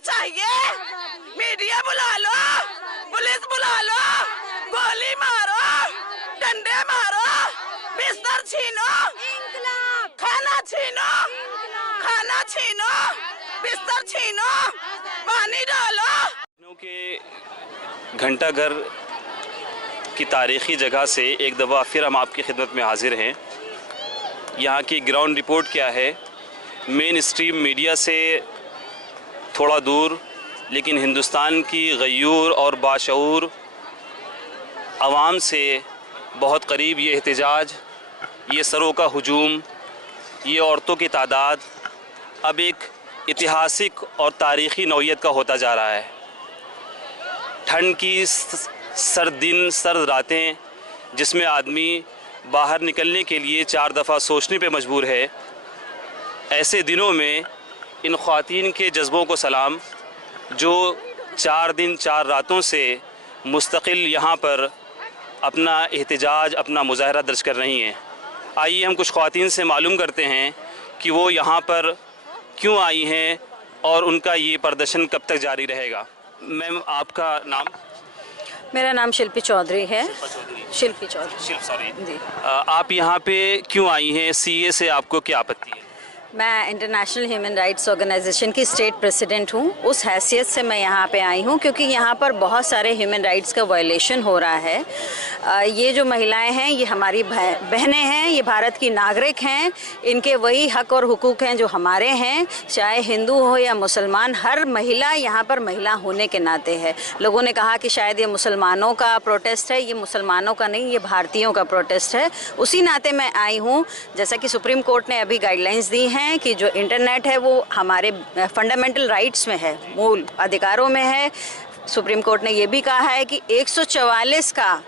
चाहिए। मीडिया बुला लो, पुलिस बुला लो, गोली मारो, डंडे मारो, बिस्तर छीनो, खाना छीनो, खाना छीनो, बिस्तर छीनो, पानी डालो। के घंटाघर की तारीख़ी जगह से एक दफ़ा फिर हम आपकी खिदमत में हाजिर हैं। यहाँ की ग्राउंड रिपोर्ट क्या है? मेन स्ट्रीम मीडिया से थोड़ा दूर लेकिन हिंदुस्तान की गयूर और बाशऊर आवाम से बहुत करीब ये एहतजाज, ये सरों का हुजूम, ये औरतों की तादाद अब एक ऐतिहासिक और तारीख़ी नौइयत का होता जा रहा है। ठंड की सर्द दिन, सर्द रातें जिसमें आदमी बाहर निकलने के लिए 4 दफ़ा सोचने पे मजबूर है, ऐसे दिनों में इन ख़वातीन के जज्बों को सलाम जो 4 दिन 4 रातों से मुस्तकिल यहाँ पर अपना एहतजाज, अपना मुज़ाहरा दर्ज कर रही हैं। आइए हम कुछ ख़वातीन से मालूम करते हैं कि वो यहाँ पर क्यों आई हैं और उनका ये प्रदर्शन कब तक जारी रहेगा। मैम, आपका नाम? मेरा नाम शिल्पी चौधरी है। शिल्पी चौधरी। सॉरी जी। आप यहाँ पे क्यों आई हैं? सीए से आपको क्या आपत्ति है? मैं इंटरनेशनल ह्यूमन राइट्स ऑर्गेनाइजेशन की स्टेट प्रेसिडेंट हूँ। उस हैसियत से मैं यहाँ पे आई हूँ क्योंकि यहाँ पर बहुत सारे ह्यूमन राइट्स का वायलेशन हो रहा है। ये जो महिलाएं हैं ये हमारी बहनें हैं, ये भारत की नागरिक हैं, इनके वही हक और हुकूक हैं जो हमारे हैं, चाहे हिंदू हो या मुसलमान। हर महिला यहाँ पर महिला होने के नाते है। लोगों ने कहा कि शायद ये मुसलमानों का प्रोटेस्ट है, ये मुसलमानों का नहीं, ये भारतीयों का प्रोटेस्ट है। उसी नाते मैं आई हूँ। जैसा कि सुप्रीम कोर्ट ने अभी गाइडलाइंस दी हैं कि जो इंटरनेट है वो हमारे फंडामेंटल राइट्स में है, मूल अधिकारों में है। सुप्रीम कोर्ट ने ये भी कहा है कि 144 का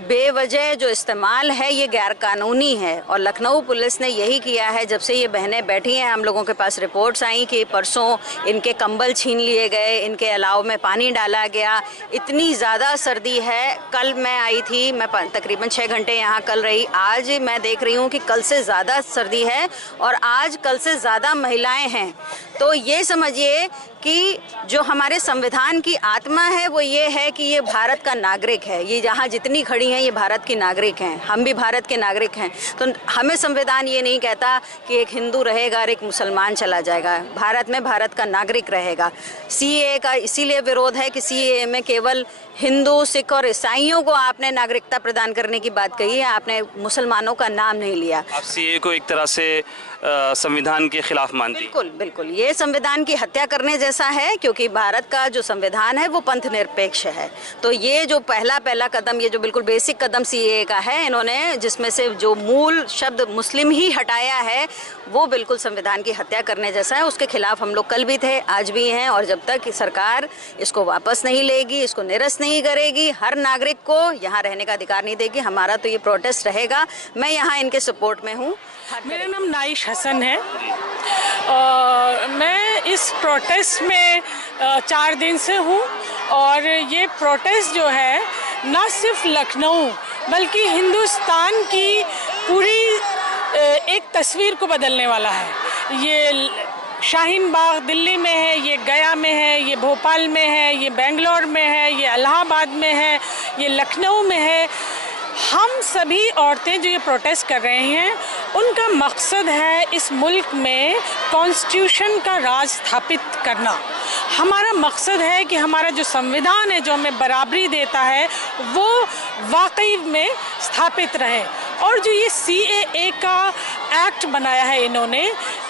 बेवजह जो इस्तेमाल है ये गैर कानूनी है और लखनऊ पुलिस ने यही किया है। जब से ये बहनें बैठी हैं, हम लोगों के पास रिपोर्ट्स आई कि परसों इनके कंबल छीन लिए गए, इनके अलाव में पानी डाला गया। इतनी ज़्यादा सर्दी है। कल मैं आई थी, मैं तकरीबन 6 घंटे यहाँ कल रही। आज मैं देख रही हूँ कि कल से ज़्यादा सर्दी है और आज कल से ज़्यादा महिलाएँ हैं। तो ये समझिए कि जो हमारे संविधान की आत्मा है वो ये है कि ये भारत का नागरिक है। ये जहाँ जितनी खड़ी हैं ये भारत की नागरिक हैं, हम भी भारत के नागरिक हैं। तो हमें संविधान ये नहीं कहता कि एक हिंदू रहेगा और एक मुसलमान चला जाएगा। भारत में भारत का नागरिक रहेगा। सीएए का इसीलिए विरोध है कि सीएए में केवल हिंदू, सिख और ईसाइयों को आपने नागरिकता प्रदान करने की बात कही है, आपने मुसलमानों का नाम नहीं लिया। आप सीएए को एक तरह से संविधान के खिलाफ मानती? बिल्कुल बिल्कुल, ये संविधान की हत्या करने जैसा है क्योंकि भारत का जो संविधान है वो पंथ निरपेक्ष है। तो ये जो पहला कदम, ये जो बिल्कुल बेसिक कदम सीएए का है, इन्होंने जिसमें से जो मूल शब्द मुस्लिम ही हटाया है वो बिल्कुल संविधान की हत्या करने जैसा है। उसके खिलाफ हम लोग कल भी थे, आज भी हैं और जब तक सरकार इसको वापस नहीं लेगी, इसको निरस्त नहीं करेगी, हर नागरिक को यहाँ रहने का अधिकार नहीं देगी, हमारा तो ये प्रोटेस्ट रहेगा। मैं यहाँ इनके सपोर्ट में हूँ। मेरा नाम नाइश हसन है। मैं इस प्रोटेस्ट में 4 दिन से हूँ और ये प्रोटेस्ट जो है न सिर्फ लखनऊ बल्कि हिंदुस्तान की पूरी एक तस्वीर को बदलने वाला है। ये शाहीन बाग दिल्ली में है, ये गया में है, ये भोपाल में है, ये बेंगलोर में है, ये इलाहाबाद में है, ये लखनऊ में है। हम सभी औरतें जो ये प्रोटेस्ट कर रहे हैं उनका मकसद है इस मुल्क में कॉन्स्टिट्यूशन का राज स्थापित करना। हमारा मकसद है कि हमारा जो संविधान है जो हमें बराबरी देता है वो वाकई में स्थापित रहे। और जो ये सीएए का एक्ट बनाया है इन्होंने,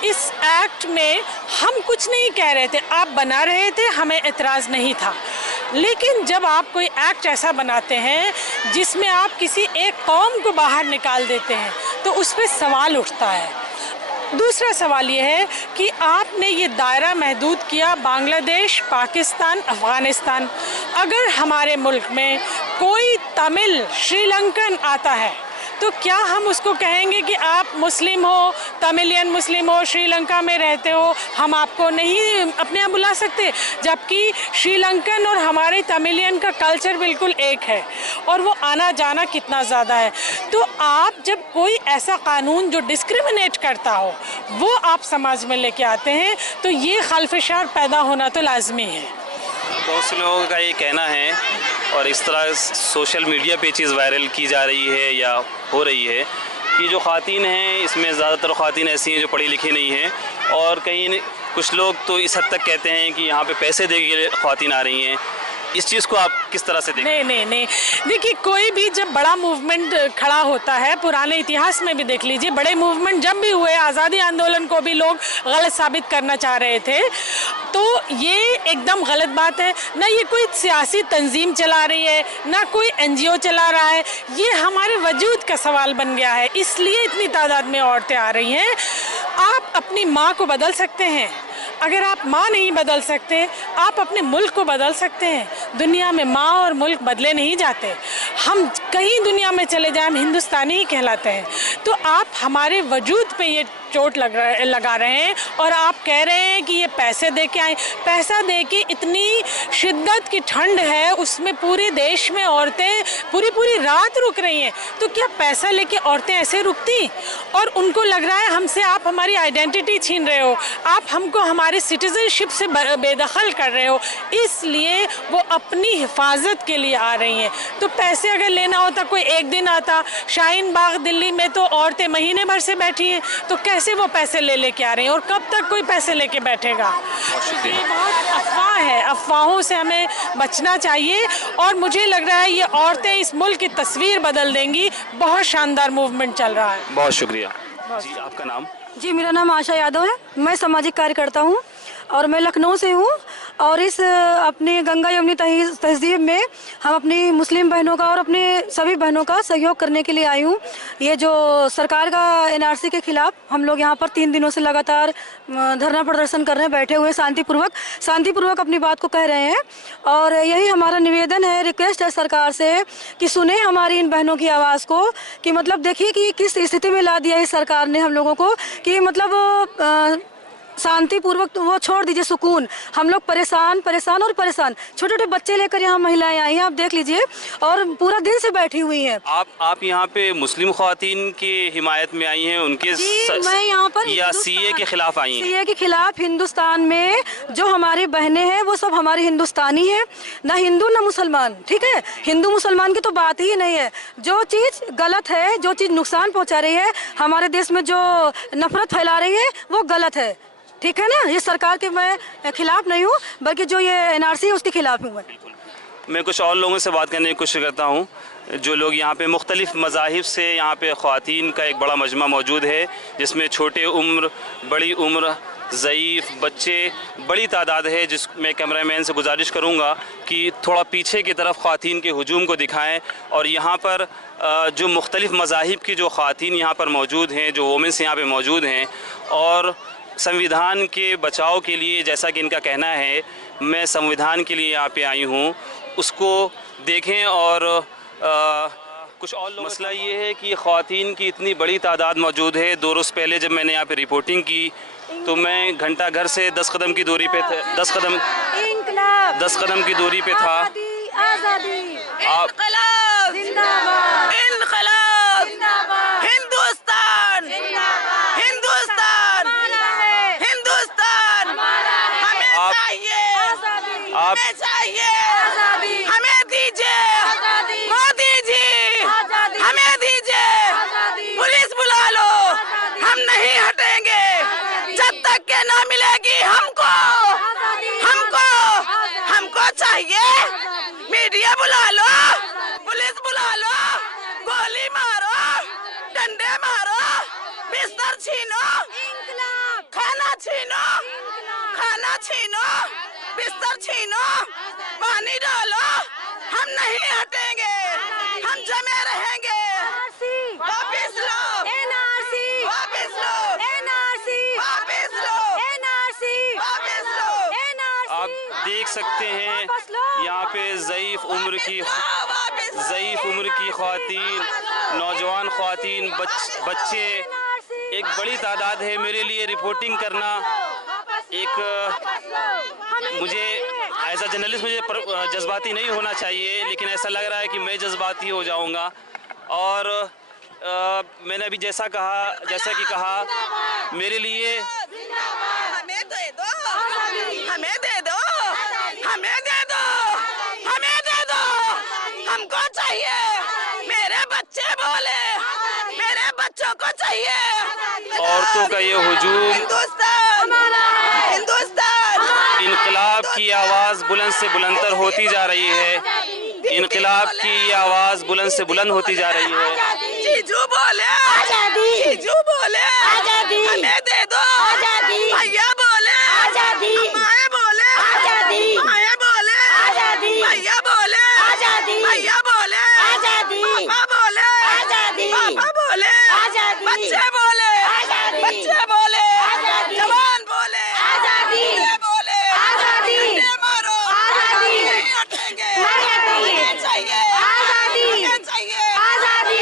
इस एक्ट में हम कुछ नहीं कह रहे थे, आप बना रहे थे, हमें एतराज़ नहीं था। लेकिन जब आप कोई एक्ट ऐसा बनाते हैं जिसमें आप किसी एक कौम को बाहर निकाल देते हैं तो उस पर सवाल उठता है। दूसरा सवाल ये है कि आपने ये दायरा महदूद किया बांग्लादेश, पाकिस्तान, अफ़गानिस्तान। अगर हमारे मुल्क में कोई तमिल, श्रीलंकन आता है तो क्या हम उसको कहेंगे कि आप मुस्लिम हो, तमिलियन मुस्लिम हो, श्रीलंका में रहते हो, हम आपको नहीं अपने यहाँ बुला सकते? जबकि श्रीलंकन और हमारे तमिलियन का कल्चर बिल्कुल एक है और वो आना जाना कितना ज़्यादा है। तो आप जब कोई ऐसा कानून जो डिस्क्रिमिनेट करता हो वो आप समाज में लेके आते हैं तो ये खलफशार पैदा होना तो लाजमी है। बहुत से लोगों का ये कहना है और इस तरह सोशल मीडिया पे चीज़ वायरल की जा रही है या हो रही है कि जो ख़वातीन हैं इसमें ज़्यादातर ख़वातीन ऐसी हैं जो पढ़ी लिखी नहीं हैं और कहीं कुछ लोग तो इस हद तक कहते हैं कि यहाँ पे पैसे दे के ख़वातीन आ रही हैं। इस चीज़ को आप किस तरह से देखते हैं? नहीं, देखिए कोई भी जब बड़ा मूवमेंट खड़ा होता है, पुराने इतिहास में भी देख लीजिए, बड़े मूवमेंट जब भी हुए, आज़ादी आंदोलन को भी लोग गलत साबित करना चाह रहे थे, तो ये एकदम गलत बात है। ना ये कोई सियासी तंजीम चला रही है, ना कोई NGO चला रहा है, ये हमारे वजूद का सवाल बन गया है, इसलिए इतनी तादाद में औरतें आ रही हैं। आप अपनी माँ को बदल सकते हैं, अगर आप माँ नहीं बदल सकते आप अपने मुल्क को बदल सकते हैं। दुनिया में माँ और मुल्क बदले नहीं जाते। हम कहीं दुनिया में चले जाएं हम हिंदुस्तानी ही कहलाते हैं। तो आप हमारे वजूद पे ये चोट लगा रहे हैं और आप कह रहे हैं कि ये पैसे दे के आए। पैसा दे के इतनी शिद्दत की ठंड है उसमें पूरे देश में औरतें पूरी रात रुक रही हैं, तो क्या पैसा लेके औरतें ऐसे रुकती? और उनको लग रहा है हमसे आप हमारी आइडेंटिटी छीन रहे हो, आप हमको हमारे सिटीजनशिप से बेदखल कर रहे हो, इसलिए वो अपनी हिफाजत के लिए आ रही हैं। तो पैसे अगर लेना होता कोई एक दिन आता। शाहीन बाग दिल्ली में तो औरतें महीने भर से बैठी हैं, तो कैसे वो पैसे लेके आ रहे हैं और कब तक कोई पैसे लेके बैठेगा? ये बहुत अफवाह है, अफवाहों से हमें बचना चाहिए और मुझे लग रहा है ये औरतें इस मुल्क की तस्वीर बदल देंगी। बहुत शानदार मूवमेंट चल रहा है। बहुत शुक्रिया जी। आपका नाम? जी मेरा नाम आशा यादव है, मैं सामाजिक कार्यकर्ता हूँ और मैं लखनऊ से हूँ। और इस अपनी गंगा यमुनी तहजीब में हम अपनी मुस्लिम बहनों का और अपने सभी बहनों का सहयोग करने के लिए आई हूँ। ये जो सरकार का NRC के खिलाफ हम लोग यहाँ पर 3 दिनों से लगातार धरना प्रदर्शन कर रहे हैं, बैठे हुए शांतिपूर्वक अपनी बात को कह रहे हैं। और यही हमारा निवेदन है, रिक्वेस्ट है सरकार से कि सुने हमारी इन बहनों की आवाज़ को, कि मतलब देखिए कि किस स्थिति में ला दिया इस सरकार ने हम लोगों को, कि मतलब शांतिपूर्वक वो छोड़ दीजिए सुकून। हम लोग परेशान छोटे छोटे बच्चे लेकर यहाँ महिलाएं आई हैं, आप देख लीजिए, और पूरा दिन से बैठी हुई हैं। आप यहाँ पे मुस्लिम ख़वातीन की हिमायत में आई हैं, उनके मैं यहाँ पर या CA के खिलाफ आई हैं? CA के खिलाफ हिंदुस्तान में जो हमारी बहनें हैं वो सब हमारी हिंदुस्तानी हैं, ना हिंदू ना मुसलमान। ठीक है, हिंदू मुसलमान की तो बात ही नहीं है। जो चीज़ गलत है, जो चीज़ नुकसान पहुँचा रही है, हमारे देश में जो नफरत फैला रही है वो गलत है। ठीक है ना, ये सरकार के मैं खिलाफ नहीं हूँ, बल्कि जो ये NRC है उसके खिलाफ हूँ मैं कुछ और लोगों से बात करने की कोशिश करता हूँ, जो लोग यहाँ पे मुख्तलिफ मज़ाहिब से यहाँ पे ख़वातीन का एक बड़ा मजमा मौजूद है, जिसमें छोटे उम्र, बड़ी उम्र, ज़ईफ़, बच्चे, बड़ी तादाद है। मैं कैमरामैन से गुजारिश करूँगा कि थोड़ा पीछे की तरफ ख़वातीन के हुजूम को दिखाएँ और यहाँ पर जो मुख्तलिफ मज़ाहिब की जो ख़वातीन यहाँ पर मौजूद हैं, जो वोमेंस यहाँ पर मौजूद हैं, और संविधान के बचाव के लिए, जैसा कि इनका कहना है, मैं संविधान के लिए यहाँ पे आई हूँ, उसको देखें। और कुछ और मसला ये है कि ख़वातीन की इतनी बड़ी तादाद मौजूद है। 2 रोज़ पहले जब मैंने यहाँ पे रिपोर्टिंग की तो मैं घंटा घर से 10 कदम की दूरी पे था, 10 कदम की दूरी पे था। हमें चाहिए, हमें दीजिए, मोदी जी हमें दीजिए, पुलिस बुला लो, हम नहीं हटेंगे जब तक के ना मिलेगी हमको चाहिए। मीडिया बुला लो, पुलिस बुला लो, गोली मारो, डंडे मारो, बिस्तर छीनो, खाना छीनो, बिस्तर छीनो, पानी डालो, हम नहीं हटेंगे, हम जमे रहेंगे। वापिस लो, वापिस लो, आप देख सकते हैं यहाँ पे ज़ईफ़ उम्र की ज़ईफ़ उम्र की ख्वातीन, नौजवान ख्वातीन, बच्चे, एक बड़ी तादाद है। मेरे लिए रिपोर्टिंग करना मुझे एज अ जर्नलिस्ट मुझे जज्बाती नहीं होना चाहिए, लेकिन ऐसा लग रहा है कि मैं जज्बाती हो जाऊंगा। और मैंने अभी जैसा कि कहा मेरे लिए हमें दे दो, हमें दे दो, हमें दे दो, हमें दे दो, हमको चाहिए। मेरे बच्चे बोले, मेरे बच्चों को चाहिए। औरतों का ये हुजूम, हिंदुस्तान, हिंदुस्तान, इनकलाब की आवाज़ बुलंद से बुलंदतर होती जा रही है। इनकलाब की ये आवाज़ बुलंद से बुलंद होती जा रही है। जीजू बोले आजादी, जीजू बोले आजादी, हमें दे दो आजादी, भैया बोले आजादी, माए बोले आजादी, माए बोले आजादी, भैया बोले आजादी, भैया बोले आजादी, पापा बोले आजादी, पापा बोले आजादी, बच्चे बोले आजादी, बच्चे बोले आजादी, जवान बोले आजादी, बोले आजादी, मारो आजादी, नहीं हटेंगे, नहीं हटेंगे, चाहिए आजादी, चाहिए आजादी।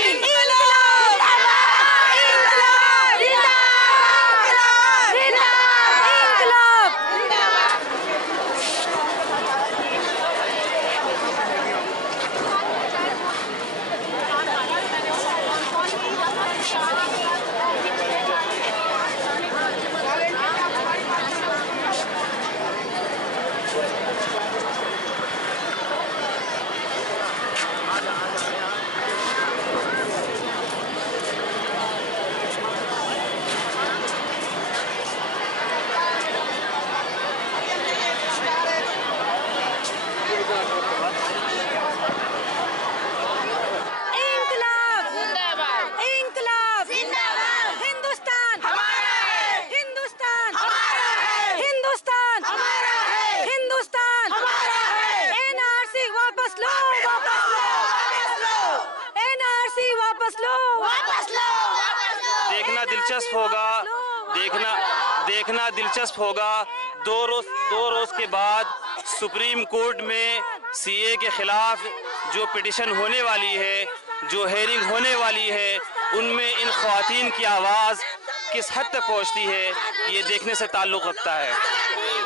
देखना दिलचस्प होगा 2 रोज के बाद सुप्रीम कोर्ट में सीए के खिलाफ जो पिटिशन होने वाली है, जो हेयरिंग होने वाली है, उनमें इन ख्वातीन की आवाज़ किस हद तक पहुंचती है, ये देखने से ताल्लुक़ रखता है।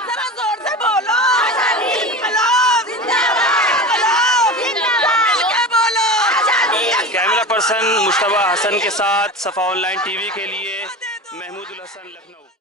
जरा जोर से बोलो आजादी, इनकलाब जिंदाबाद, इनकलाब जिंदाबाद, मिलके बोलो आजादी। कैमरा पर्सन मुश्तबा हसन के साथ सफ़ा ऑनलाइन टीवी के लिए महमूदुल हसन, लखनऊ।